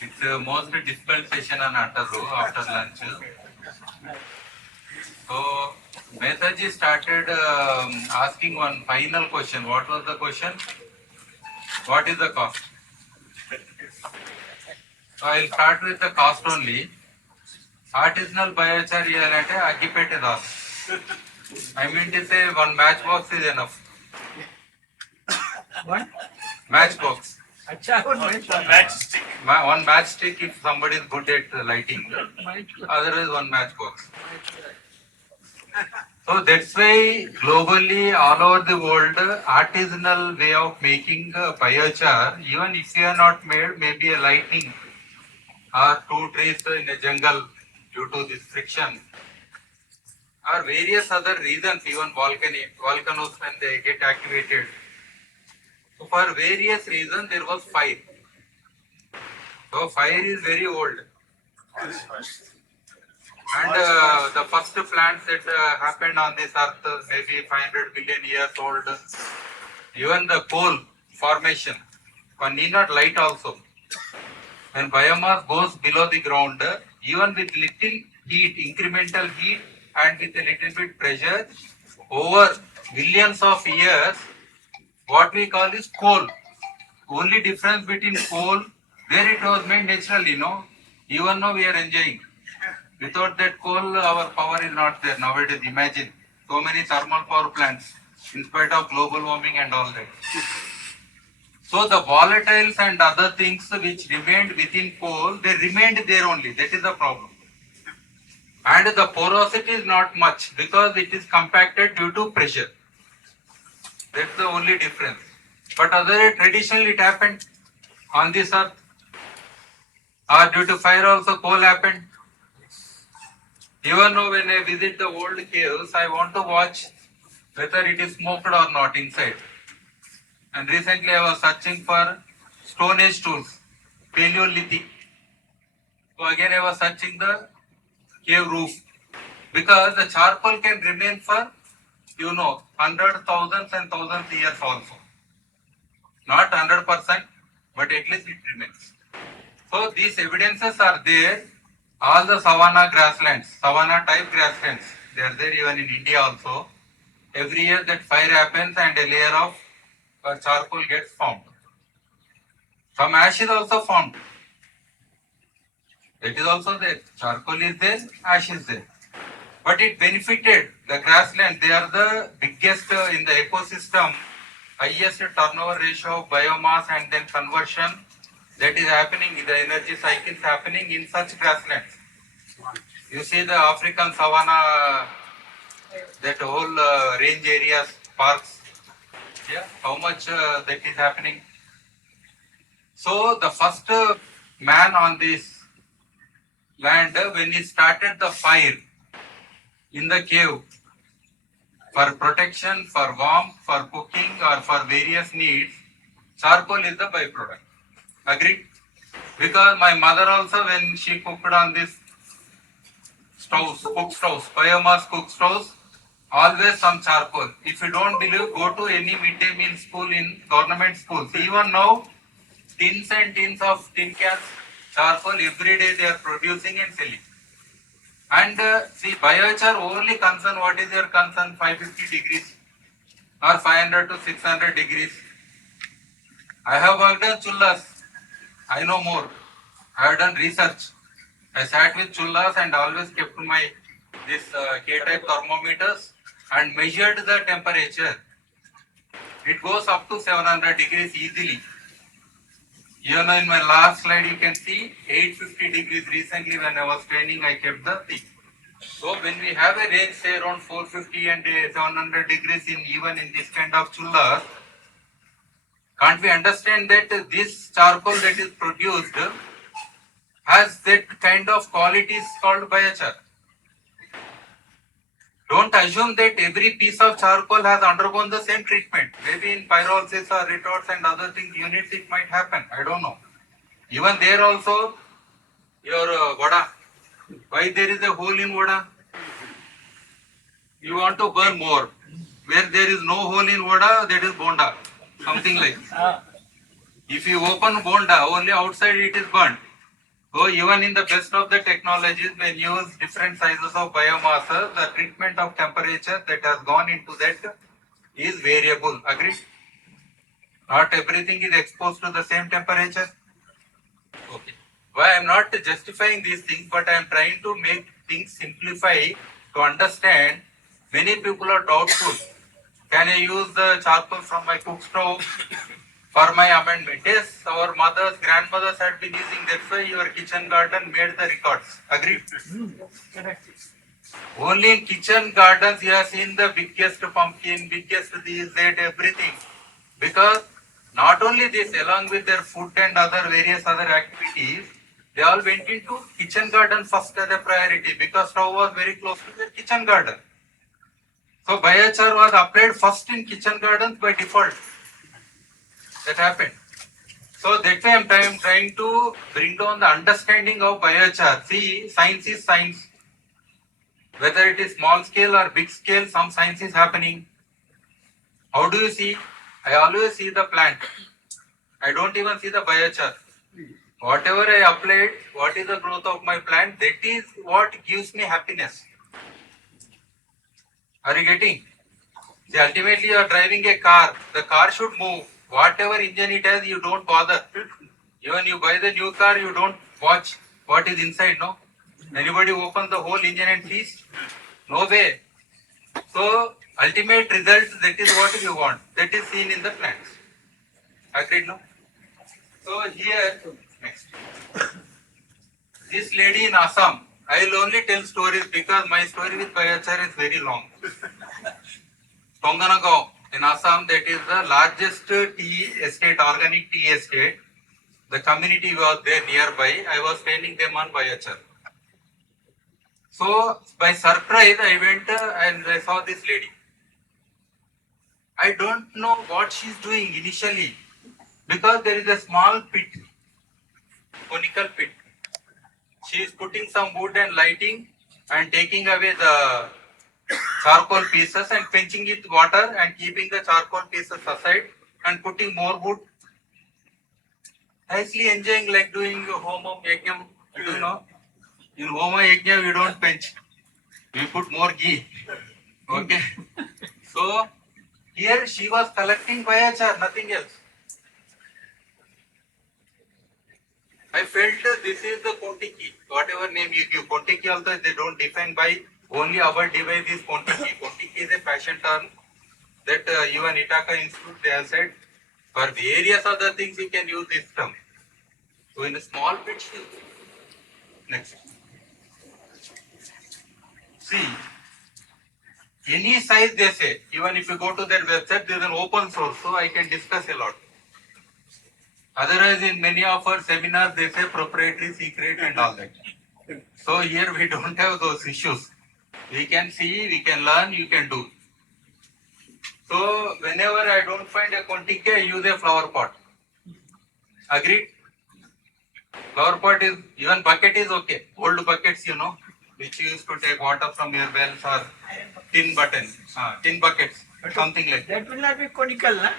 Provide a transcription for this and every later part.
It's the most difficult session on after lunch. So, Mehtaji started asking one final question. What was the question? What is the cost? So, I will start with the cost only. Artisanal Biochar అంటే అగ్గిపెట్టె dal. I mean to say one matchbox is enough. One Matchbox. matchstick. One matchstick if somebody is good at lighting. Otherwise one matchbox. So that's why globally all over the world artisanal way of making biochar, even if you are not made, maybe a lightning or two trees in a jungle due to this friction or various other reasons, even volcanoes when they get activated. So for various reasons there was fire. So fire is very old. And the first plants that happened on this earth maybe 500 billion years old. Even the coal formation, one need not light also. When biomass goes below the ground, even with little heat, incremental heat and with a little bit pressure, over millions of years, what we call is coal. Only difference between coal, there it was made naturally, even now we are enjoying. Without that coal, our power is not there nowadays. Imagine so many thermal power plants in spite of global warming and all that. So the volatiles and other things which remained within coal, they remained there only. That is the problem. And the porosity is not much because it is compacted due to pressure. That's the only difference. But otherwise, traditionally it happened on this earth. Or due to fire also coal happened. Even now when I visit the old caves, I want to watch whether it is smoked or not inside. And recently I was searching for Stone Age tools, Paleolithic. So again I was searching the cave roof because the charcoal can remain for hundreds, thousands and thousands of years also. Not 100%, but at least it remains. So these evidences are there. All the savanna grasslands, savanna type grasslands, they are there even in India also. Every year that fire happens and a layer of charcoal gets formed. Some ash is also formed. That is also there. Charcoal is there, ash is there. But it benefited the grassland. They are the biggest in the ecosystem, highest turnover ratio of biomass and then conversion that is happening, the energy cycle is happening in such grasslands. You see the African savanna, that whole range areas, parks, yeah, how much that is happening. So the first man on this land, when he started the fire in the cave for protection, for warmth, for cooking or for various needs, charcoal is the byproduct. Agreed? Because my mother also, when she cooked on this stoves, cook stoves, biomass cook stoves, always some charcoal. If you don't believe, go to any midday meal school in government schools. Even now, tins and tins of tin cans, charcoal every day they are producing and selling. And see, biochar only concern, what is your concern? 550 degrees or 500 to 600 degrees. I have worked on chullas. I know more. I have done research. I sat with chullas and always kept my this K-type thermometers and measured the temperature. It goes up to 700 degrees easily. Even in my last slide you can see 850 degrees. Recently when I was training I kept the thing. So when we have a range say around 450 and 700 degrees in even in this kind of chullas, can't we understand that this charcoal that is produced has that kind of qualities called biochar? Don't assume that every piece of charcoal has undergone the same treatment. Maybe in pyrolysis or retorts and other things units it might happen. I don't know. Even there also, your vada. Why there is a hole in vada? You want to burn more. Where there is no hole in vada, that is bonda. Something like that. If you open bonda, only outside it is burnt. So even in the best of the technologies, when you use different sizes of biomass, the treatment of temperature that has gone into that is variable. Agreed? Not everything is exposed to the same temperature. Okay. Why I am not justifying these things, but I am trying to make things simplify to understand. Many people are doubtful. Can I use the charcoal from my cook stove for my amendment? Yes, our mothers, grandmothers had been using. That's why your kitchen garden made the records. Agreed? Only in kitchen gardens you have seen the biggest pumpkin, biggest this, that, everything. Because not only this, along with their food and other various other activities, they all went into kitchen garden first as a priority because stove was very close to their kitchen garden. So biochar was applied first in kitchen gardens by default. That happened. So that's why I'm trying to bring down the understanding of biochar. See, science is science. Whether it is small scale or big scale, some science is happening. How do you see? I always see the plant. I don't even see the biochar. Whatever I applied, what is the growth of my plant, that is what gives me happiness. Are you getting? See, ultimately you are driving a car. The car should move. Whatever engine it has, you don't bother. Even you buy the new car, you don't watch what is inside, no? Anybody opens the whole engine and sees? No way. So, ultimate results, that is what you want. That is seen in the plants. Agreed, no? So, here, next. This lady in Assam, I will only tell stories because my story with biochar is very long. Tonganagaon in Assam, that is the largest tea estate, organic tea estate. The community was there nearby. I was training them on biochar. So, by surprise, I went and I saw this lady. I don't know what she's doing initially because there is a small pit, conical pit. She is putting some wood and lighting and taking away the charcoal pieces and quenching it with water and keeping the charcoal pieces aside and putting more wood. Nicely enjoying like doing homa yajnam. You know, in homa yajna we don't quench. We put more ghee. Okay. So here she was collecting biochar, nothing else. I felt this is the Kontiki, whatever name you give. Kontiki also they don't define by only our device is Kontiki. Kontiki is a fashion term that even Itaka Institute they have said for various other things you can use this term. So in a small bit, next. See, any size they say, even if you go to their website, there is an open source, so I can discuss a lot. Otherwise, in many of our seminars, they say proprietary, secret and all that. So here we don't have those issues. We can see, we can learn, you can do. So whenever I don't find a Kontiki, I use a flower pot. Agreed? Flower pot is, even bucket is okay. Old buckets, you know, which you used to take water from your wells or tin buckets, something like that. That will not be conical, na?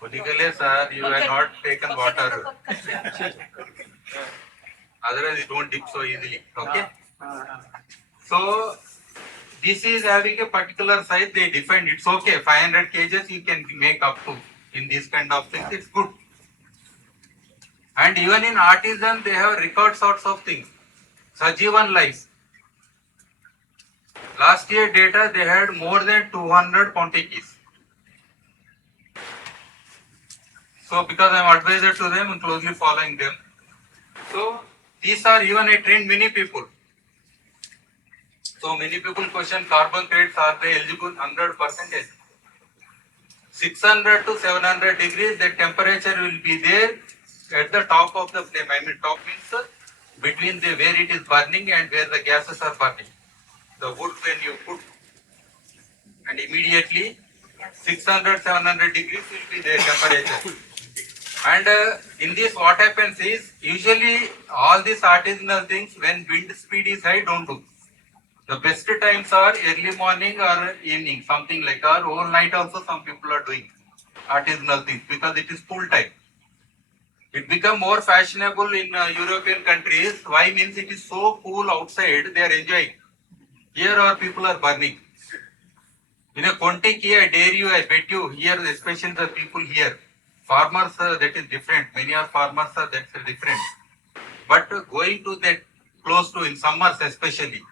Particularly, sir, you have not taken water. Otherwise, it won't dip so easily. Okay? So, this is having a particular size, they defined it's okay. 500 kgs you can make up to in this kind of things, it's good. And even in artisan, they have record sorts of things. Sajivan life. Last year data, they had more than 200 Pontikis. So, because I am advisor to them, I am closely following them. So, these are even I trained many people. So, many people question carbon credits, are they eligible? 100%. 600 to 700 degrees, the temperature will be there at the top of the flame. I mean, top means between the where it is burning and where the gases are burning. The wood when you put, and immediately 600, 700 degrees will be the temperature. And in this what happens is, usually all these artisanal things when wind speed is high, don't do. The best times are early morning or evening, something like, or whole night also some people are doing artisanal things because it is full time. It become more fashionable in European countries. Why means it is so cool outside, they are enjoying. Here our people are burning. In a Kontiki, I dare you, I bet you, here especially the people here, farmers that is different. Many are farmers that's different. But going to that close to in summers especially,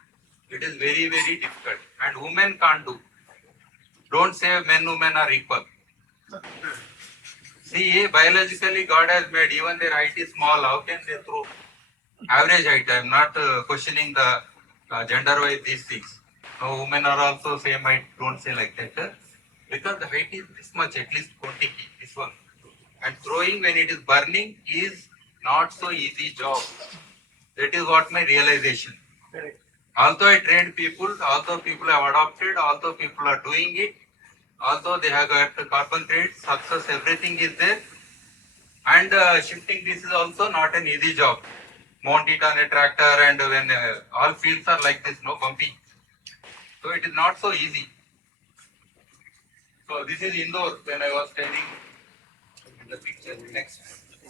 it is very very difficult. And women can't do. Don't say men women are equal. See, biologically God has made even their height is small. How can they throw? Average height. I am not questioning the gender wise these things. No, women are also same height. Don't say like that. Because the height is this much, at least 20 kg, this one. And throwing when it is burning is not so easy job. That is what my realization. Although I trained people, although people have adopted, although people are doing it, although they have got carbon credits, success, everything is there. And shifting this is also not an easy job. Mount it on a tractor and when all fields are like this, no bumpy. So it is not so easy. So this is indoor when I was telling in the picture next.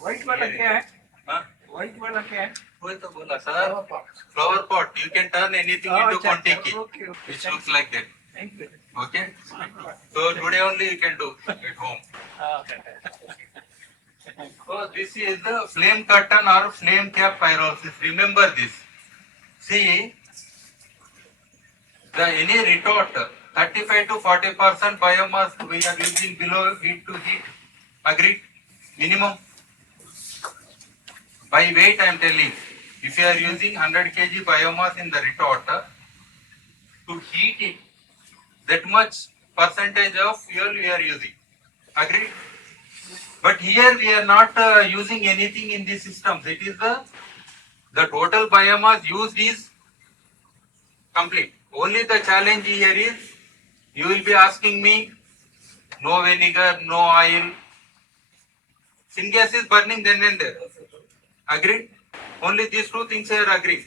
White वाला क्या है? Huh? White वाला क्या है? वही तो बोला sir. Flower pot. You can turn anything into Kontiki, Okay, okay. which looks like that. Thank you. Okay. So today only you can do at home. So this is the flame curtain or flame cap pyrolysis. Remember this. See, the any retort, 35 to 40% biomass we are using below heat to heat. Agreed? Minimum. By weight I am telling. If you are using 100 kg biomass in the retort, to heat it, that much percentage of fuel we are using. Agreed? But here we are not using anything in these systems. It is the total biomass used is complete. Only the challenge here is you will be asking me no vinegar, no oil. Syngas is burning then and there. Agreed? Only these two things are agreed.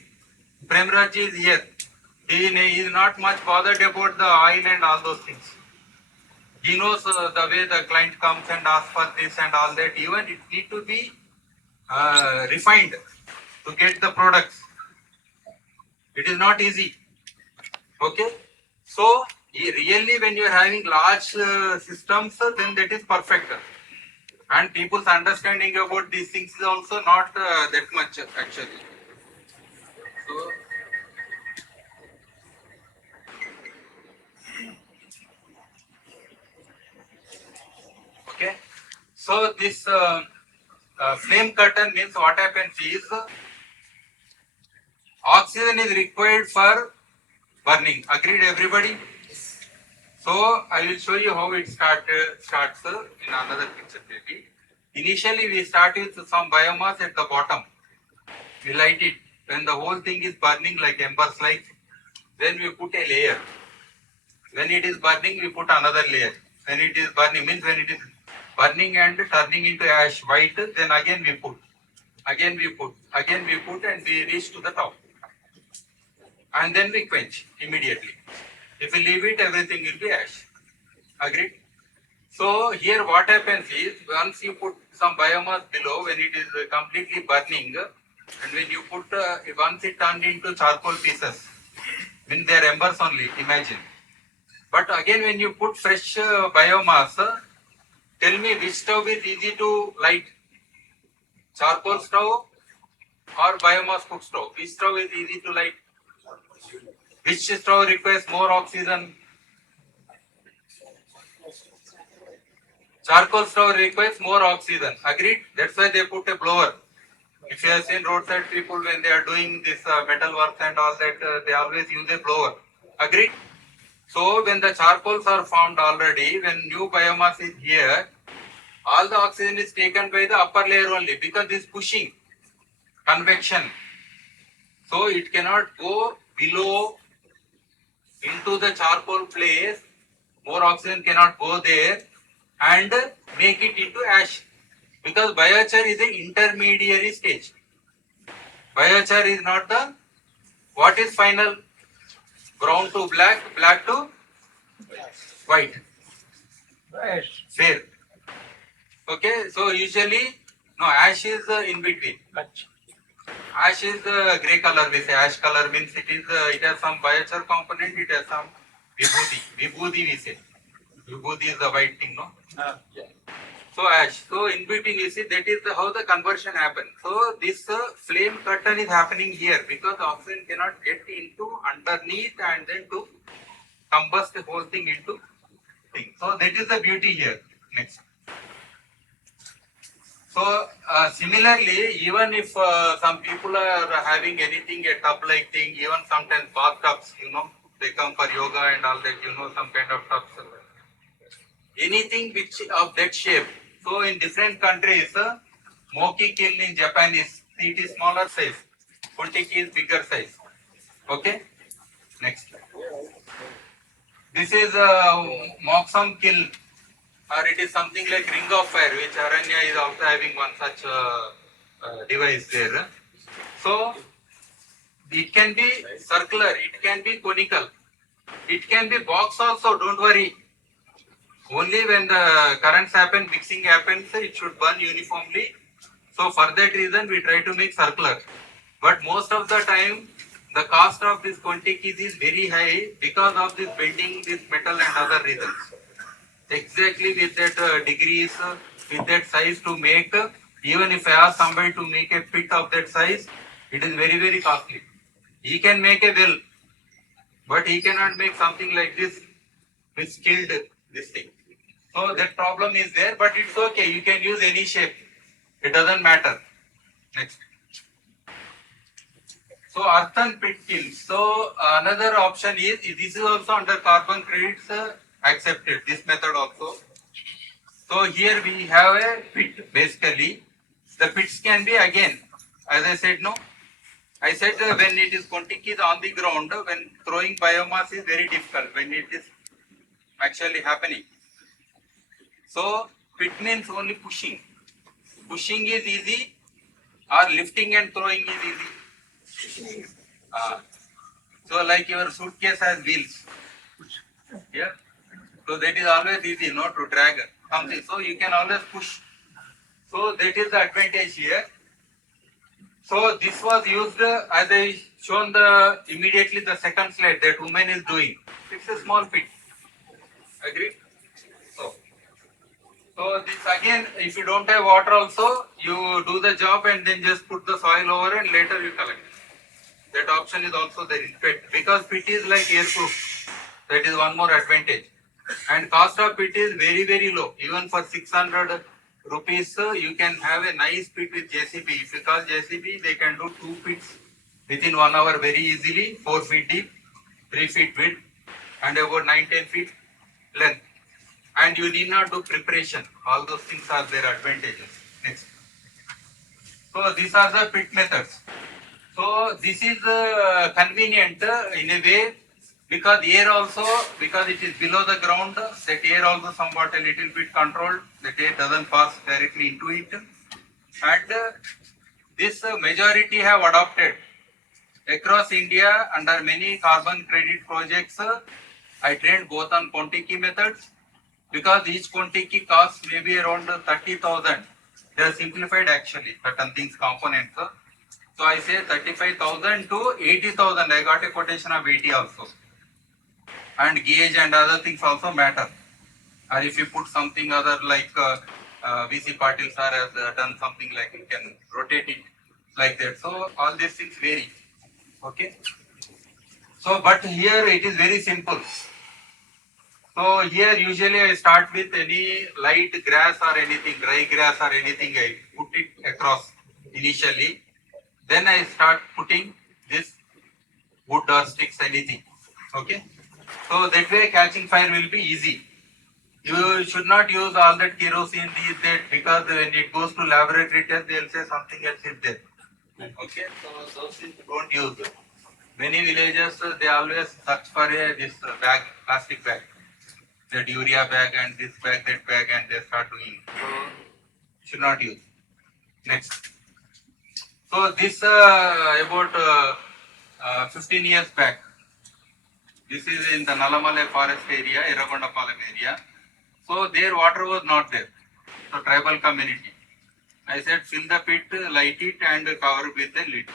Premraj is here. He is not much bothered about the oil and all those things. He knows the way the client comes and asks for this and all that. Even it need to be refined to get the products. It is not easy. Okay. So really when you are having large systems, then that is perfect. And people's understanding about these things is also not that much actually. So, okay. So this flame curtain means what happens is oxygen is required for burning. Agreed, everybody? So I will show you how it starts in another picture maybe. Initially we start with some biomass at the bottom. We light it. When the whole thing is burning like embers like, then we put a layer. When it is burning, we put another layer. When it is burning, means when it is burning and turning into ash white, then again we put, and we reach to the top. And then we quench immediately. If we leave it, everything will be ash. Agreed? So here what happens is, once you put some biomass below, when it is completely burning, and when you put, once it turned into charcoal pieces, when they are embers only, imagine. But again when you put fresh biomass, tell me which stove is easy to light? Charcoal stove or biomass cook stove? Which stove is easy to light? Which stove requires more oxygen? Charcoal stove requires more oxygen. Agreed? That's why they put a blower. If you have seen roadside people when they are doing this metal work and all that, they always use a blower. Agreed? So when the charcoals are formed already, when new biomass is here, all the oxygen is taken by the upper layer only because this pushing convection. So it cannot go below into the charcoal place. More oxygen cannot go there and make it into ash. Because biochar is an intermediary stage. Biochar is not the, what is final? Brown to black, black to white. Yes. Fair. Okay, so usually No, ash is in between. Ash is grey color. We say ash color means it has some biochar component. It has some vibhuti. Vibhuti we say. Vibhuti is the white thing, no? Yeah. So ash. So in between you see that is how the conversion happens. So this flame curtain is happening here because the oxygen cannot get into underneath and then to combust the whole thing into thing. So that is the beauty here. Next. So similarly, even if some people are having anything a tub-like thing, even sometimes bathtubs, they come for yoga and all that, some kind of tubs. Anything which of that shape. So in different countries, Moki kiln in Japan it is smaller size. Kontiki is bigger size. Okay. Next. This is Moksam kiln, or it is something like ring of fire, which Aranya is also having one such device there. So it can be circular, it can be conical, it can be box also. Don't worry. Only when the currents happen, mixing happens, it should burn uniformly. So for that reason, we try to make circular. But most of the time, the cost of this quantities is very high because of this bending this metal and other reasons. Exactly with that degrees, with that size to make, even if I ask somebody to make a pit of that size, it is very, very costly. He can make a well, but he cannot make something like this with skilled this thing. So that problem is there, but it's okay. You can use any shape. It doesn't matter. Next. So earthen pit kilns. So another option is this is also under carbon credits accepted. This method also. So here we have a pit basically. The pits can be again, as I said, no. I said when it is Kontiki on the ground, when throwing biomass is very difficult when it is actually happening. So pit means only pushing. Pushing is easy, or lifting and throwing is easy. So like your suitcase has wheels. Yeah. So that is always easy, not to drag something. So you can always push. So that is the advantage here. So this was used as I shown immediately the second slide that woman is doing. It's a small pit. Agree? So this again, if you don't have water also, you do the job and then just put the soil over and later you collect. That option is also there in pit because pit is like airproof. That is one more advantage. And cost of pit is very, very low. Even for 600 rupees, you can have a nice pit with JCB. If you call JCB, they can do 2 pits within 1 hour very easily, 4 feet deep, 3 feet width, and about 9-10 feet length. And you need not do preparation. All those things are their advantages. Next. So these are the pit methods. So this is convenient in a way because air also, because it is below the ground, that air also somewhat a little bit controlled. That air doesn't pass directly into it. And this majority have adopted across India under many carbon credit projects. I trained both on Kontiki methods because each Kontiki costs maybe around 30,000. They are simplified actually, certain things components. So I say 35,000 to 80,000. I got a quotation of 80 also. And gauge and other things also matter. Or if you put something other like VC Patil sir has done something like you can rotate it like that. So all these things vary. Okay. So but here it is very simple. So here usually I start with any light grass or anything, dry grass or anything, I put it across initially. Then I start putting this wood or sticks, anything. Okay. So that way catching fire will be easy. You should not use all that kerosene, that because when it goes to laboratory test, they will say something else is there. Okay. So those things don't use. Many villages they always search for this bag, plastic bag. That urea bag and this bag, that bag, and they start doing. So should not use. Next. So this about 15 years back. This is in the Nalamale forest area, Irragondapalam area. So their water was not there. So tribal community. I said fill the pit, light it and cover with the lid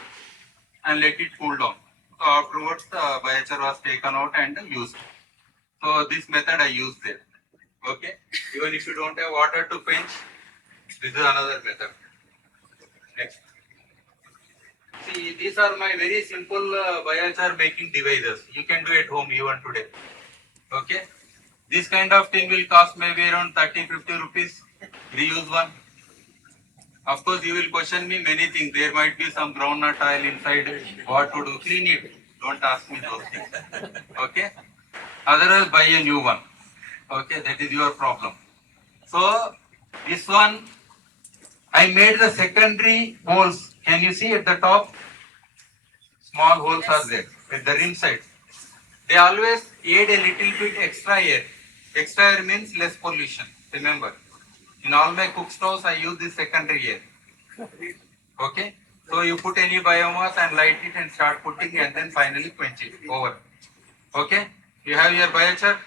and let it cool down. So afterwards the biochar was taken out and used. So this method I used there. Okay. Even if you don't have water to quench, this is another method. Next. See, these are my very simple biochar making devices. You can do at home even today. Okay. This kind of thing will cost maybe around 30-50 rupees. Reuse one. Of course, you will question me many things. There might be some groundnut oil inside. What to do? Clean it. Don't ask me those things. Okay. Otherwise, buy a new one. Okay, that is your problem. So this one, I made the secondary holes. Can you see at the top? Small holes are there at the rim side. They always add a little bit extra air. Extra air means less pollution. Remember, in all my cook stoves, I use this secondary air. Okay, so you put any biomass and light it and start putting and then finally quench it. Over. Okay, you have your biochar.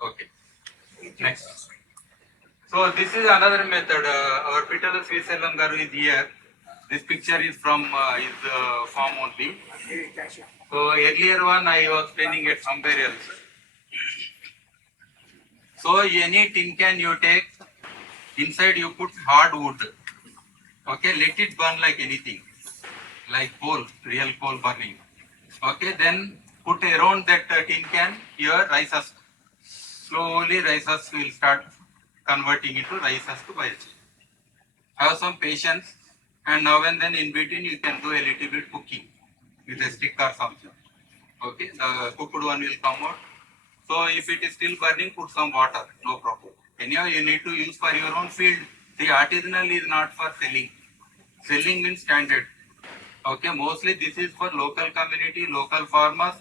Okay, next. So this is another method. Our Pitala Sriselam Garu is here. This picture is from his farm only. So earlier one I was training at somewhere else. So any tin can you take, inside you put hard wood. Okay, let it burn like anything, like coal, real coal burning. Okay, then put around that tin can your rice husk. Slowly rice husk will start converting into rice husk to biochar. Have some patience, and now and then in between you can do a little bit cooking with a stick or something. Okay, the cooked one will come out. So if it is still burning, put some water, no problem. Anyhow, you need to use for your own field. The artisanal is not for selling. Selling means standard. Okay, mostly this is for local community, local farmers,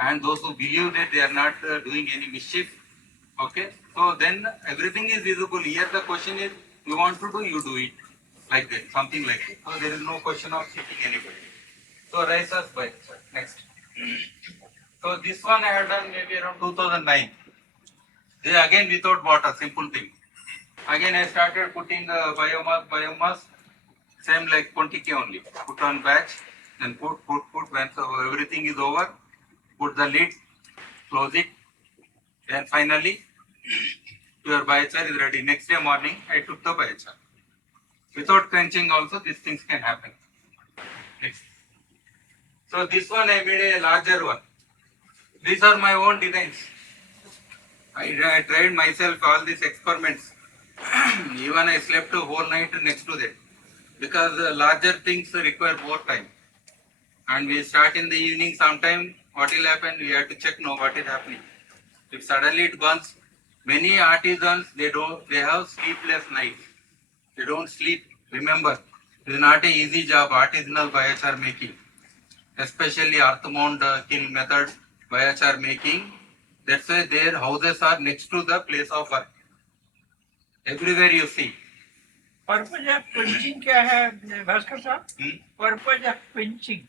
and those who believe that they are not doing any mischief. Okay, so then everything is visible. Here the question is, you want to do, you do it. Like that, something like that. So there is no question of cheating anybody. So rice us by next. So this one I had done maybe around 2009. This again without water, simple thing. Again I started putting biomass, same like 20k only. Put on batch, then put. When everything is over, put the lid, close it, then finally your biochar is ready. Next day morning I took the biochar. Without quenching also these things can happen. Next. So this one I made a larger one. These are my own designs. I tried myself all these experiments. Even I slept a whole night next to that. Because larger things require more time. And we start in the evening sometime, what will happen? We have to check now what is happening. If suddenly it burns, many artisans, they have sleepless nights. They don't sleep. Remember, it is not an easy job, artisanal biochar making. Especially earth mound kill method, biochar making. That's why their houses are next to the place of work. Everywhere you see. Purpose of quenching क्या है भास्कर साहब? Purpose of quenching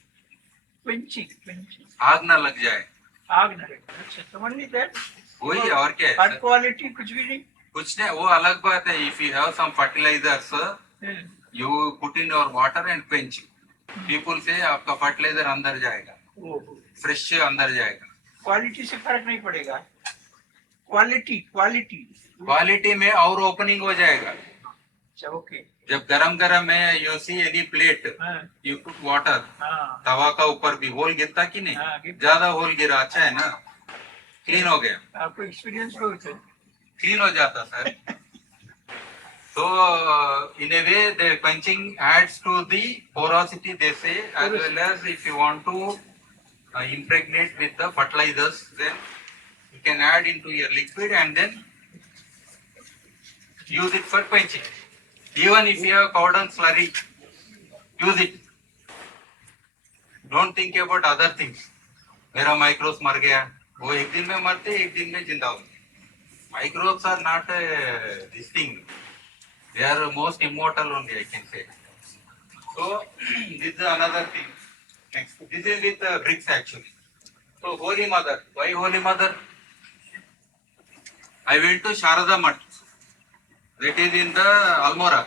आग ना लग जाए. आग न लगे. अच्छा, समझ नहीं थे. वही और क्या है? हार्ड क्वालिटी कुछ भी नहीं. कुछ नहीं, वो अलग बात है. If you have some fertilizers, you put in your water and quench. People say आपका fertilizer अंदर जाएगा, fresh अंदर जाएगा. क्वालिटी से फर्क नहीं पड़ेगा. क्वालिटी में और ओपनिंग हो जाएगा. ओके. जब गरम है, you see any plate, you put water. तवा का ऊपर भी होल गिरता कि नहीं? ज्यादा होल गिरा, अच्छा है ना? क्लीन हो गया. आपको एक्सपीरियंस बहुत है. क्लीन हो जाता sir. So in a way the quenching adds to the porosity, they say, as well as if you want to impregnate with the fertilizers, then you can add into your liquid and then use it for quenching. Even if you have powder slurry, use it. Don't think about other things. मेरा microbes मर गया, वो एक दिन में मरते, एक दिन में जिंदा होते. Microbes are not this thing. They are most immortal only, I can say. So this is another thing. Next, this is with bricks actually. So Holy Mother. Why Holy Mother? I went to Sharada Mutt. That is in the Almora.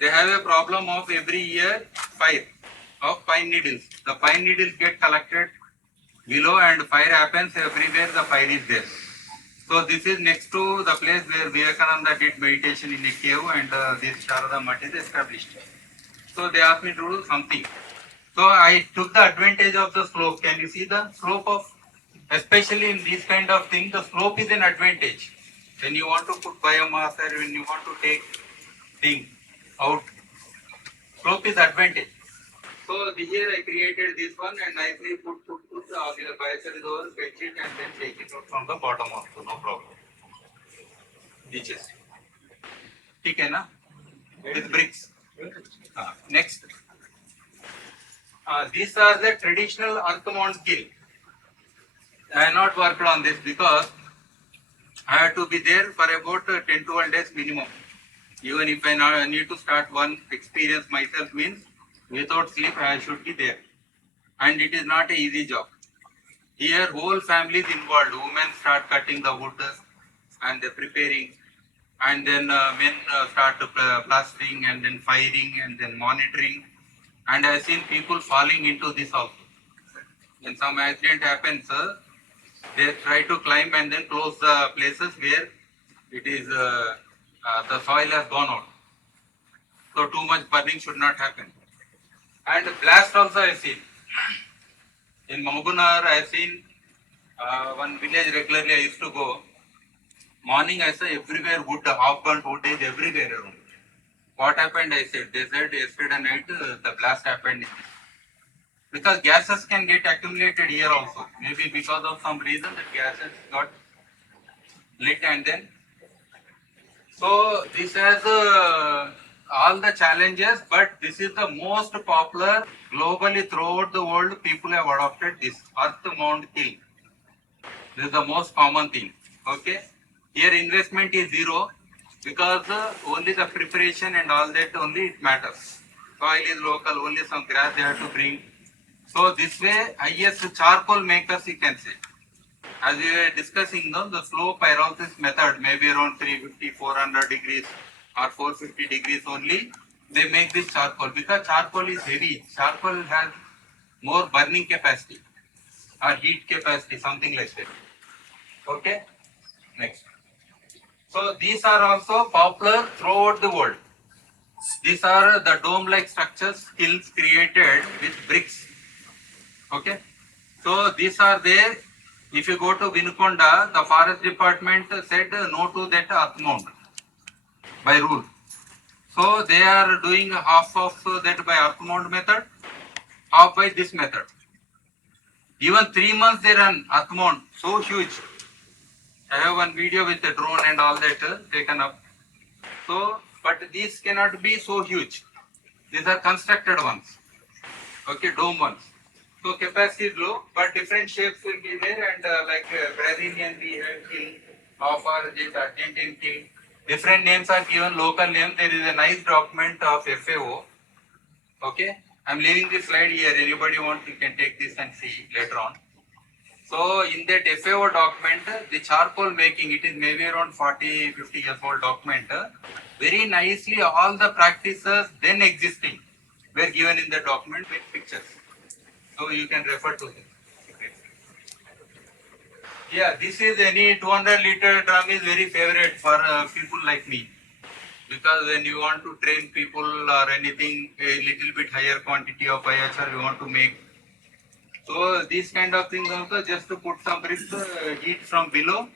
They have a problem of every year fire of pine needles. The pine needles get collected below and fire happens everywhere the fire is there. So this is next to the place where Vivekananda did meditation in a cave and this Sharada Mutt is established. So they asked me to do something. So I took the advantage of the slope. Can you see the slope of, especially in these kind of things, the slope is an advantage. When you want to put biomass or when you want to take thing out, slope is advantage. So here I created this one and nicely put the biochar is over, fetch it and then take it out from the bottom also, no problem. Ditches. ठीक है ना? With bricks. Next. These are the traditional earth mound kiln. I have not worked on this because I have to be there for about 10 to 12 days minimum. Even if I need to start one experience myself means without sleep I should be there. And it is not an easy job. Here whole family is involved. Women start cutting the wood and they preparing. And then men start plastering and then firing and then monitoring. And I have seen people falling into this also. When some accident happens, they try to climb and then close the places where it is the soil has gone out. So too much burning should not happen. And blast also I have seen. In Mamugunar I have seen one village regularly I used to go. Morning I saw everywhere wood, half burnt wood is everywhere around. What happened I said? They said yesterday night the blast happened. Because gases can get accumulated here also. Maybe because of some reason the gases got lit and then. So this has all the challenges, but this is the most popular globally throughout the world. People have adopted this earth mound kiln. This is the most common thing. Okay. Here investment is zero because only the preparation and all that only it matters. Soil is local, only some grass they have to bring. So this way, highest charcoal makers you can say. As we were discussing now, the slow pyrolysis method may be around 350, 400 degrees or 450 degrees only. They make this charcoal because charcoal is heavy. Charcoal has more burning capacity or heat capacity, something like that. Okay, next. So these are also popular throughout the world. These are the dome-like structures, kilns created with bricks. Okay, so these are there. If you go to Vinukonda, the forest department said no to that earth mound by rule. So they are doing half of that by earth mound method, half by this method. Even 3 months they run earth mound, so huge. I have one video with the drone and all that taken up. So, but these cannot be so huge. These are constructed ones. Okay, dome ones. So capacity is low, but different shapes will be there and like Brazilian we have kiln, of origin, Argentine kiln. Different names are given, local name. There is a nice document of FAO. Okay, I am leaving this slide here. Anybody wants, you can take this and see later on. So in that FAO document, the charcoal making, it is maybe around 40, 50 years old document. Very nicely all the practices then existing were given in the document with pictures. So you can refer to them. Yeah, this is any 200 liter drum is very favorite for people like me. Because when you want to train people or anything, a little bit higher quantity of biochar you want to make. So these kind of things also just to put some bricks, heat from below,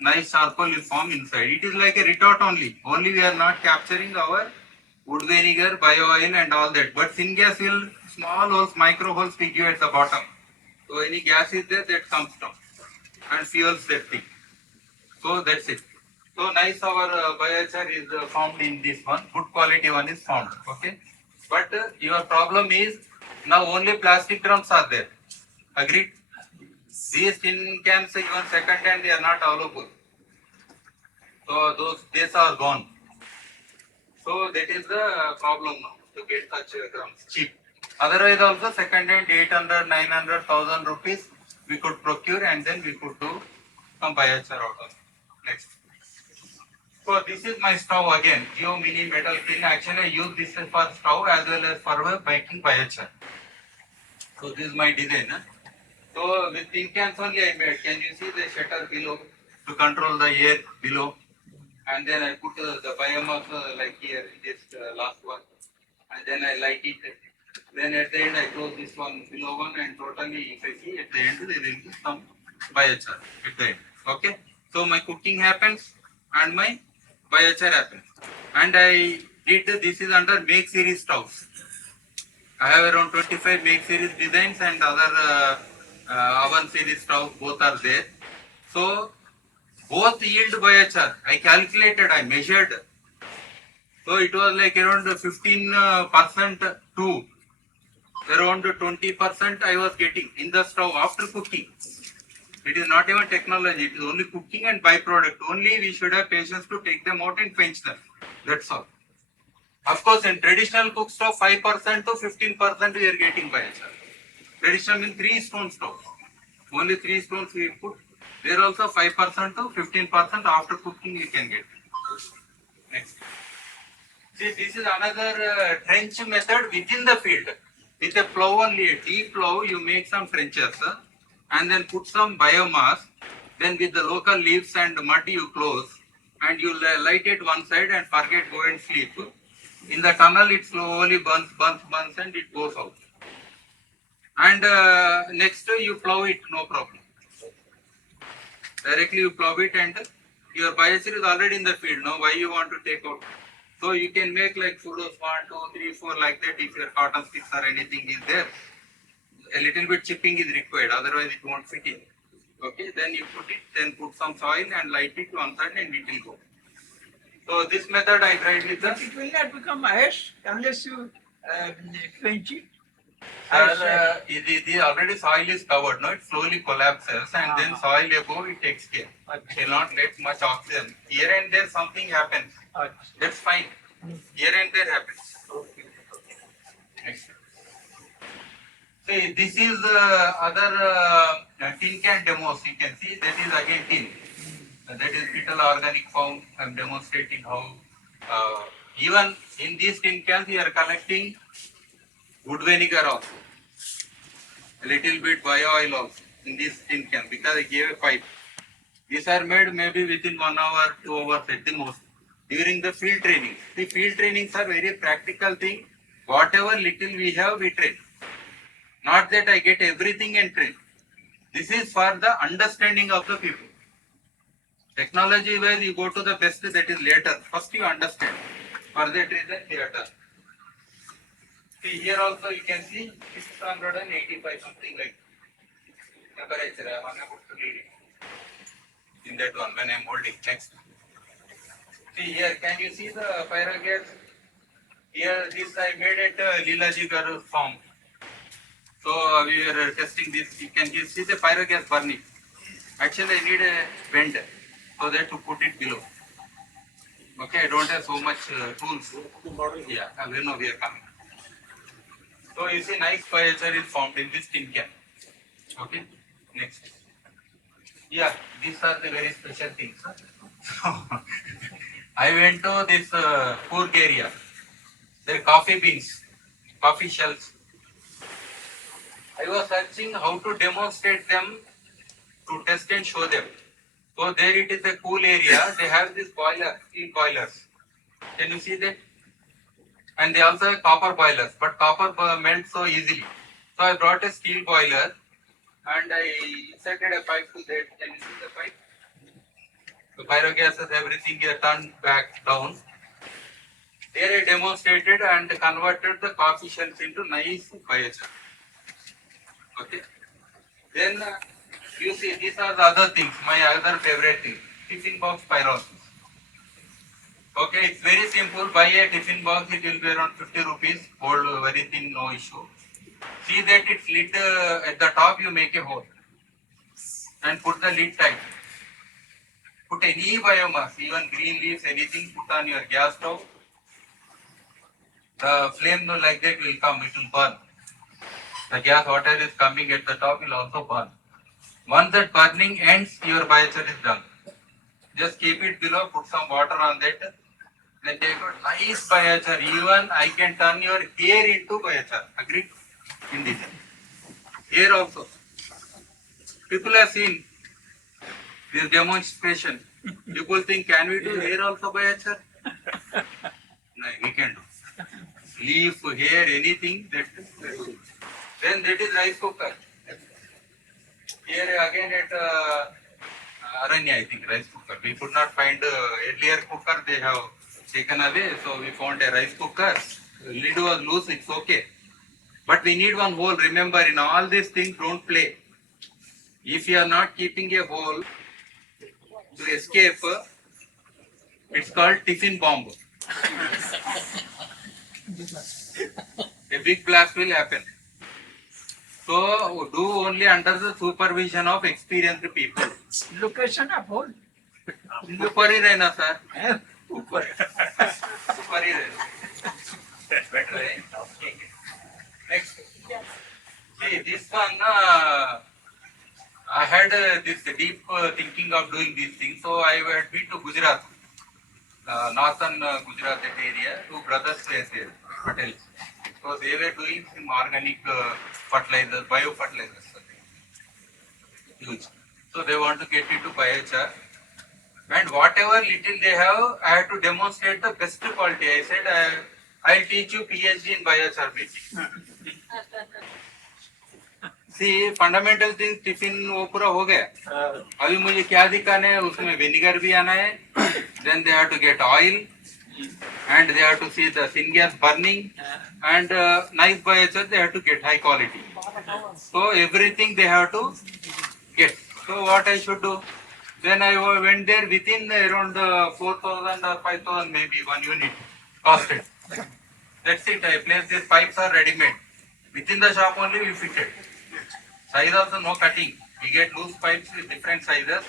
nice charcoal will form inside. It is like a retort only. Only we are not capturing our wood vinegar, bio oil and all that. But syngas will, small holes, micro holes we give at the bottom. So any gas is there that comes down and fuels that thing. So that's it. So nice our biochar is found in this one. Good quality one is found. Okay. But your problem is now only plastic drums are there. Agreed? These tin cans even second hand they are not available. So those days are gone. So that is the problem now to get such drums cheap. Otherwise also second hand 800, 900, 1000 rupees we could procure and then we could do some biochar out of it. Next. So this is my stove again, Geo Mini Metal Tin. Actually, I use this for stove as well as for making biochar. So this is my design. Huh? So with tin cans only I made. Can you see the shutter below to control the air below? And then I put the biomass like here, this last one. And then I light it. Then at the end I close this one below one, and totally if I see at the end there will be some biochar at the end. Okay. So my cooking happens and my biochar happens. And I did this is under make series stoves. I have around 25 make series designs and other oven series stoves both are there. So both yield biochar. I calculated, I measured. So it was like around 15% to around 20% I was getting in the stove after cooking. It is not even technology, it is only cooking and byproduct. Only we should have patience to take them out and quench them. That's all. Of course, in traditional cook stove, 5% to 15% we are getting biochar. Traditional means 3 stone stove. Only 3 stones we put. There also 5% to 15% after cooking you can get. Next. See, this is another trench method within the field. With a plow only, a deep plow, you make some trenches and then put some biomass. Then with the local leaves and mud you close and you light it one side and forget go and sleep. In the tunnel it slowly burns and it goes out. And next you plow it, no problem. Directly you plow it and your biochar is already in the field. Now why you want to take out? So you can make like photos 1, 2, 3, 4 like that. If your cotton sticks or anything is there, a little bit chipping is required. Otherwise it won't fit in. Okay, then you put it, then put some soil and light it one side and it will go. So this method I tried with But the. it will not become ash unless you quench it. The already soil is covered, no? It slowly collapses and then soil above it takes care. It will not let much oxygen. Here and there something happens. That's fine. Here and there happens. Next. See, this is other tin can demos. You can see that is again tin. That is fetal organic form. I am demonstrating how even in these tin cans we are collecting wood vinegar also. A little bit bio oil also in this tin can because I gave a pipe. These are made maybe within 1 hour, 2 hours at the most. During the field training. The field trainings are very practical thing. Whatever little we have, we train. Not that I get everything and train. This is for the understanding of the people. Technology wise you go to the best, that is later. First you understand. For that reason they are done. See here also you can see 685 something like temperature. I am able to read it. In that one when I am holding. Next. See here, can you see the pyrogas? Here this I made at Leelaji Garu's farm. So we are testing this. You can see the pyrogas burning. Actually I need a bend so that to put it below. Okay, I don't have so much tools. Yeah, we know we are coming. So you see nice biochar is formed in this tin can. Okay, next. Yeah, these are the very special things. I went to this Coorg area. There are coffee beans, coffee shells. I was searching how to demonstrate them to test and show them. So there it is a cool area. They have this boiler, steel boilers. Can you see that? And they also have copper boilers, but copper melts so easily. So I brought a steel boiler and I inserted a pipe to that. Can you see the pipe? The pyrogases, everything is turned back down. There I demonstrated and converted the coffee shells into nice biochar. Okay. Then you see these are the other things, my other favorite thing, tiffin box pyrolysis. Okay, it's very simple. Buy a tiffin box, it will be around 50 rupees. Hold very thin, no issue. See that it's lit at the top, you make a hole and put the lid tight. Put any biomass, even green leaves, anything, put on your gas stove. The flame like that will come, it will burn. The gas water is coming at the top will also burn. Once that burning ends, your biochar is done. Just keep it below, put some water on that. Then take out nice biochar. Even I can turn your hair into biochar. Agreed? In this. Hair also. People have seen this demonstration. People think, can we do hair also biochar? No, we can do. Leaf, hair, anything that. Then that is rice cooker. Here again at Aranya, I think, rice cooker. We could not find earlier cooker, they have taken away, so we found a rice cooker. Lid was loose, it's okay. But we need one hole. Remember, in all these things, don't play. If you are not keeping a hole to escape, it's called tiffin bomb. A big blast will happen. So, do only under the supervision of experienced people. Location आप बोल ऊपर ही रहना sir, ऊपर ऊपर ही रहना. Better, eh? Okay. Next. See, this one, I had this deep thinking of doing these things. So I had been to Gujarat, northern Gujarat that area, two brothers were there, Patel. So they were doing some organic fertilizers, biofertilizers. Huge. So they want to get into biochar. And whatever little they have, I have to demonstrate the best quality. I said, I'll teach you PhD in biochar making. See, fundamental things, tiffin वो पूरा हो गया. अभी मुझे क्या दिखाना है, उसमें विनेगर भी आना है. Then they have to get oil, and they have to see the syngas burning, and nice biochar they have to get high quality. So everything they have to get. So what I should do? Then I went there within around 4,000 or 5,000 maybe 1 unit costed. That's it. I placed these pipes are ready made. Within the shop only we fitted. Size also no cutting. We get loose pipes with different sizes.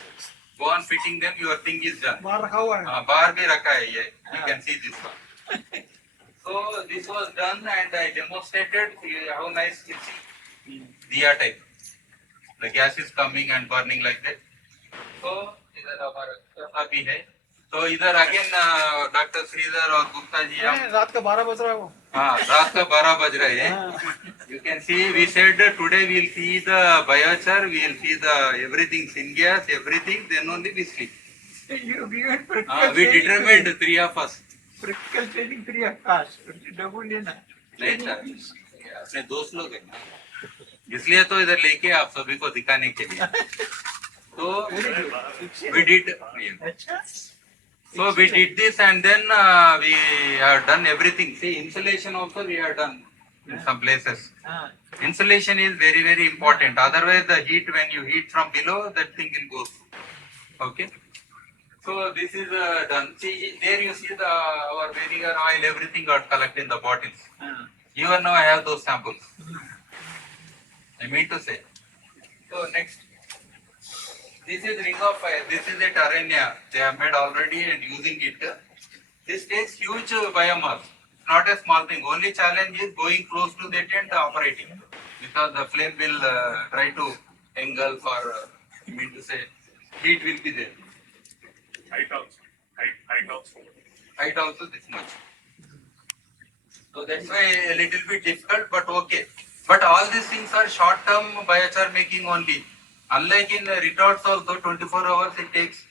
Go on fitting them. Your thing is done. बाहर रखा हुआ है Bar bhi rakha hai ye. You can see this one. So this was done and I demonstrated how nice you see diya type. The gas is coming and burning like that. So इधर हमारा अभी है. तो इधर again doctor Shridhar और गुप्ता जी हम रात का 12 बज रहा है वो हाँ रात का 12 बज रहे हैं. You can see we said today we will see the biochar, we will see the everything syngas, everything. Then only we sleep. We determined 3 of us. Practical training 3 Akash double लेना नहीं सर, अपने दोस्त लोग हैं इसलिए तो इधर लेके आप सभी को दिखाने के लिए. तो we did. अच्छा So we did this and then we have done everything. See, insulation also we have done in some places. Insulation is very, very important. Otherwise the heat, when you heat from below, that thing will go. Okay. So this is done. See, there you see our vinegar, oil, everything got collected in the bottles. Even now I have those samples. I mean to say. So next. This is ring of fire. This is at Aranya. They have made already and using it. This takes huge biomass. Not a small thing. Only challenge is going close to that and operating. Because the flame will try to engulf or, I mean to say, heat will be there. Height also. Height also. Height also this much. So that's why a little bit difficult, but okay. But all these things are short-term biochar making only. Unlike in retorts also, 24 hours it takes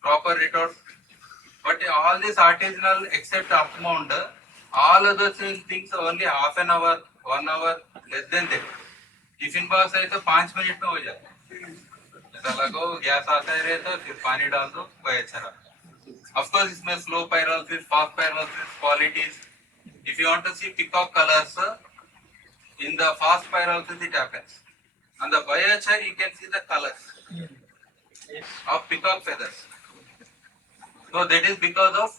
proper retorts. But all this artisanal except upmount, all other things only half an hour, 1 hour, less than that. Tiffin box है तो 5 minute में हो जाता है. ऐसा लगाओ, gas आता है रहता, फिर पानी डाल दो, biochar. Of course, इसमें slow pyrolysis, fast pyrolysis, qualities. If you want to see peacock colors, in the fast pyrolysis it happens. On the biochar, you can see the colors of peacock feathers. So that is because of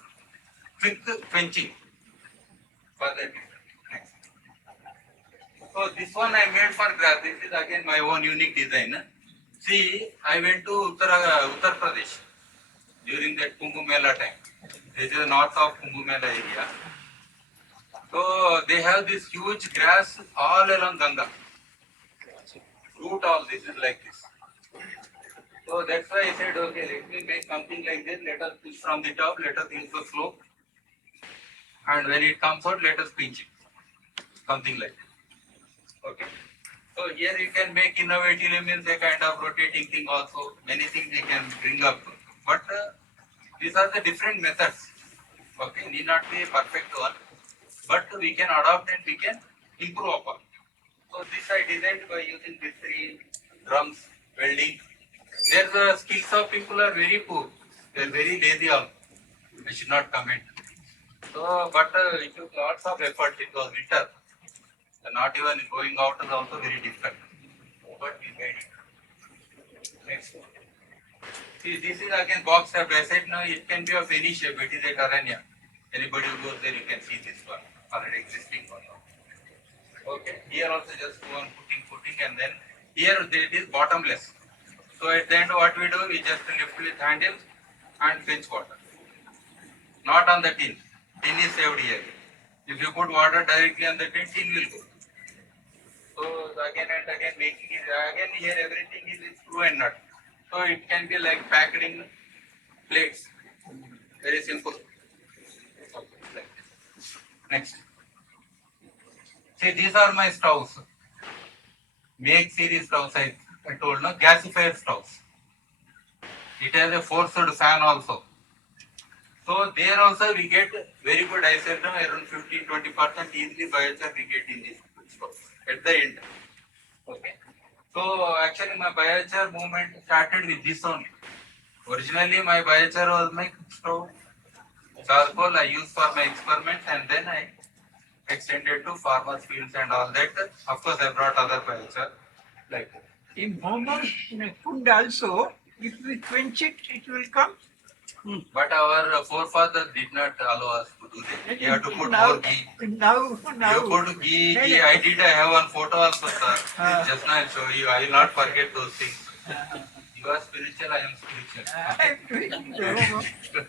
quick quenching. So this one I made for grass. This is again my own unique design. See, I went to Uttar Pradesh during that Kumbh Mela time. This is the north of Kumbh Mela area. So they have this huge grass all along Ganga. Root all this is like this. So that's why I said, okay, let me make something like this. Let us push from the top, let us use the slope. And when it comes out, let us pinch it. Something like that. Okay. So here you can make innovative means a kind of rotating thing also. Many things you can bring up. But these are the different methods. Okay, need not be a perfect one. But we can adopt and we can improve upon. So this I designed by using these three drums, welding. There's the skills of people are very poor. They're very lazy also. I should not comment. So, but it took lots of effort. It was winter. Not even going out is also very difficult. But we made it. Next. See, this is again box type. I said no, it can be of any shape. It is a Taranya. Anybody who goes there, you can see this one already existing one. Okay. Here also just one footing, and then here it is bottomless. So at the end, what we do, we just lift with handle and fetch water. Not on the tin. Tin is saved here. If you put water directly on the tin, tin will go. So again and again making it, again here everything is screw and nut. So it can be like packed in plates. Very simple. Next. See, these are my stoves. Make series stoves, I told, no? Gasifier stoves. It has a forced fan also. So there also we get very good, I said, no, around 15-20% easily biochar we get in this stove at the end. Okay. So actually my biochar movement started with this only. Originally my biochar was my stove. Charcoal I used for my experiments, and then I extended to farmers fields and all that. Of course I brought other biochar like that. In Homer's food also, if we quench it, it will come. But our forefathers did not allow us to do that. You have to put now, more ghee. Now. You put ghee. I have one photo also, sir. Just now I'll show you. I will not forget those things. You are spiritual, I am spiritual.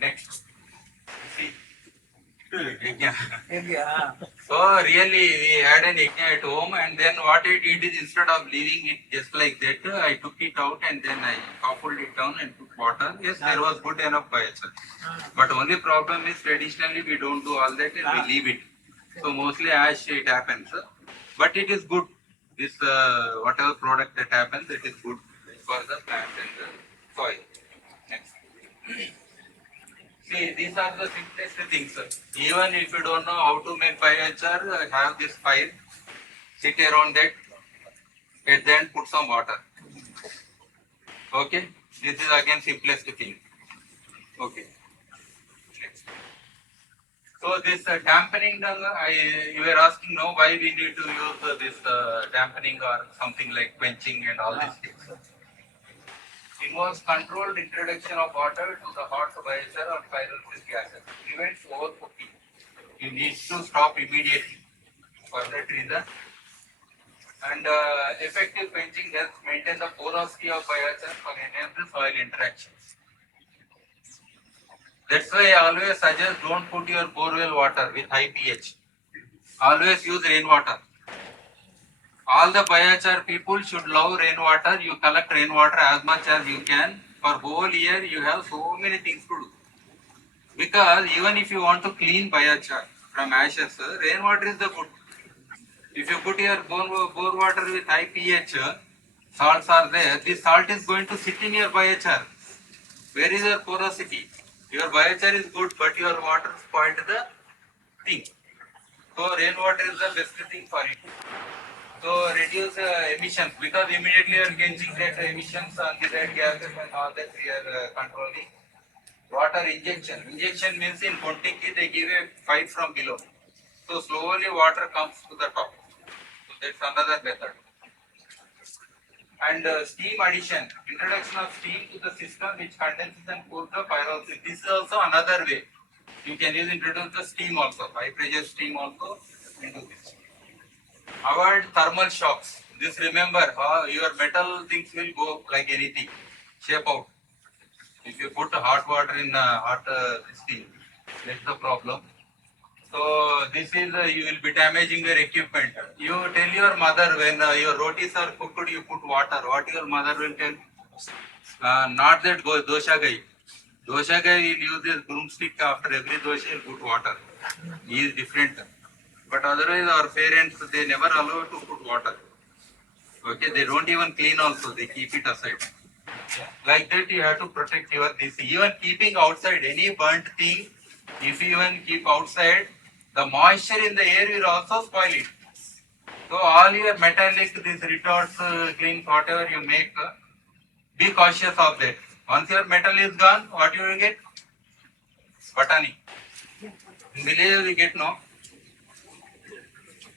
Next. See. Yeah. So really we had an yajna at home, and then what I did is instead of leaving it just like that, I took it out and then I coupled it down and put water. Yes, there was good enough biochar. But only problem is traditionally we don't do all that and we leave it. So mostly ash it happens. But it is good. This whatever product that happens, it is good for the plant and the soil. Next. See, these are the simplest things. Even if you don't know how to make biochar, have this fire, sit around that, and then put some water. Okay? This is again simplest thing. Okay. Next. So this dampening, you were asking now why we need to use this dampening or something like quenching and all these things. Involves controlled introduction of water to the hot biochar or pyrolysis gases. Prevents overcooking. You need to stop immediately for that reason. And effective quenching helps maintain the porosity of biochar for enhanced soil interactions. That's why I always suggest don't put your borewell water with high pH. Always use rainwater. All the biochar people should love rainwater. You collect rainwater as much as you can. For whole year you have so many things to do. Because even if you want to clean biochar from ashes, rainwater is the good. If you put your bore water with high pH, salts are there. This salt is going to sit in your biochar. Where is your porosity? Your biochar is good, but your water spoiled the thing. So rainwater is the best thing for it. So reduce emissions, because immediately you are changing that emissions on the red gases and all that we are controlling. Water injection. Injection means in Kontiki they give a pipe from below. So slowly water comes to the top. So that's another method. And steam addition. Introduction of steam to the system which condenses and cools the pyrolysis. This is also another way. You can introduce the steam also, high pressure steam also into this. Avoid thermal shocks. This remember, your metal things will go like anything, shape out. If you put hot water in hot steam, that's the problem. So this is you will be damaging your equipment. You tell your mother when your rotis are cooked, you put water. What your mother will tell? Not that go dosha gai. Dosha guy will use this broomstick after every dosha he'll put water. He is different. But otherwise our parents they never allow to put water. Okay, they don't even clean also, they keep it aside. Like that you have to protect your this. Even keeping outside any burnt thing, if you even keep outside, the moisture in the air will also spoil it. So all your metallic, these retorts, cleans, whatever you make, be cautious of that. Once your metal is gone, what you will get? Batani. In village we get no.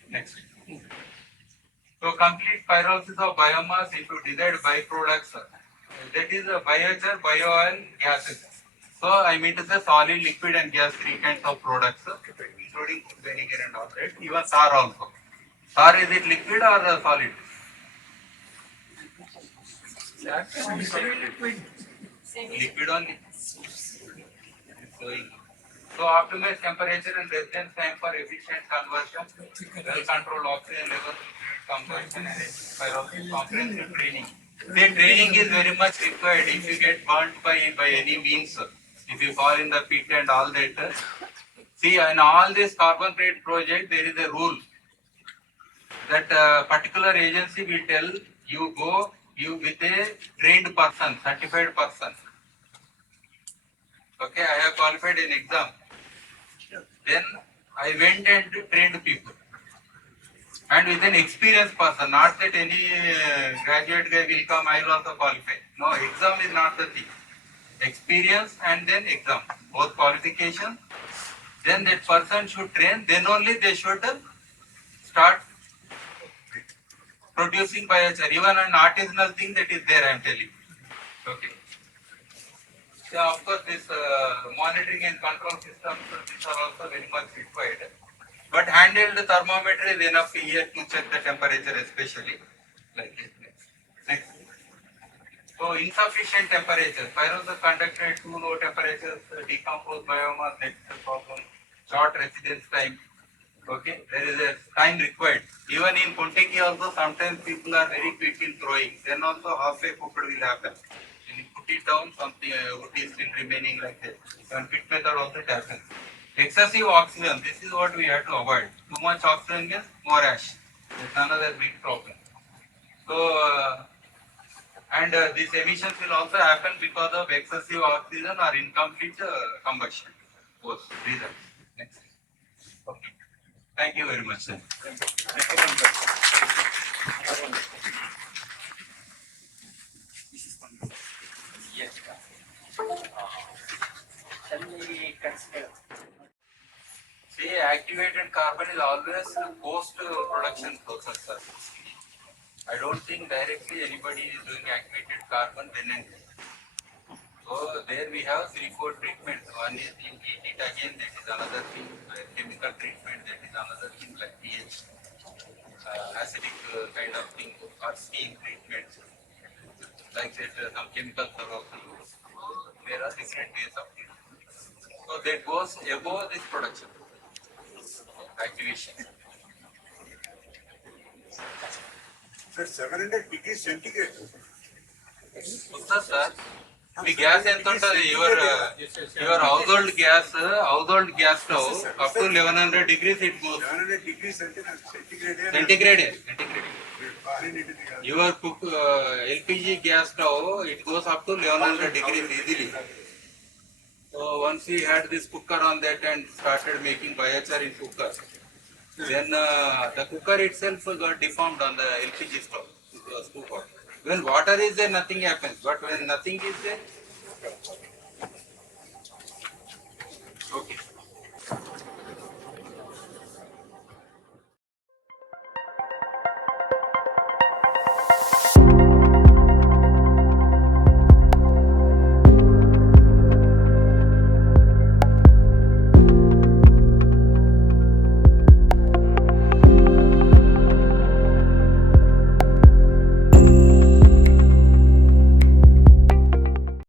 Next. So complete pyrolysis of biomass into desired byproducts. That is a biochar, bio-oil, gases. So I mean to say solid, liquid and gas, three kinds of products, including vinegar and all that. Even tar also. Tar is it liquid or solid? Semi-liquid. Liquid only. So optimize temperature and residence time for efficient conversion, well-controlled oxygen level, combustion and pyrolysis, comprehensive training. The training is very much required if you get burnt by any means, if you fall in the pit and all that. See, in all this carbon trade project, there is a rule that particular agency will tell you go you with a trained person, certified person. Okay, I have qualified in exam. Then I went and trained people. And with an experienced person, not that any graduate guy will come, I will also qualify. No, exam is not the thing. Experience and then exam, both qualification. Then that person should train, then only they should start producing biochar. Even an artisanal thing that is there, I am telling you. Okay. So of course, this monitoring and control systems, these are also very much required. But handheld thermometer is enough here to check the temperature, especially like this. Next. So insufficient temperature. Pyrolysis conducted at too low temperatures, decomposed biomass, next problem, short residence time. Okay, there is a time required. Even in Kontiki also, sometimes people are very quick in throwing. Then also halfway cooked will happen. When you put it down, something wood is still remaining like that. And pit method also it happens. Excessive oxygen, this is what we have to avoid. Too much oxygen means more ash. That's another big problem. So, these emissions will also happen because of excessive oxygen or incomplete combustion. Both reasons. Next. Okay. Thank you very much, sir. Yes. Shall we consider? See, activated carbon is always post-production process, sir. I don't think directly anybody is doing activated carbon then and there. So there we have 3-4 treatments. One is you heat it again, that is another thing. Chemical treatment, that is another thing like pH, acidic kind of thing, or steam treatment. Like that, some chemicals are also used. There are different ways of it. So that goes above this production, activation. Sir, 700 degrees centigrade. Sir, the gas ఎంత ఉంటుంది your household gas stove up to 1100 degrees it goes. 700 degrees Centigrade. Your cook LPG gas stove it goes up to 1100 degrees easily. So once we had this cooker on that and started making biochar in cooker, then the cooker itself got deformed on the LPG stove. It was too hot. When water is there, nothing happens. But when nothing is there,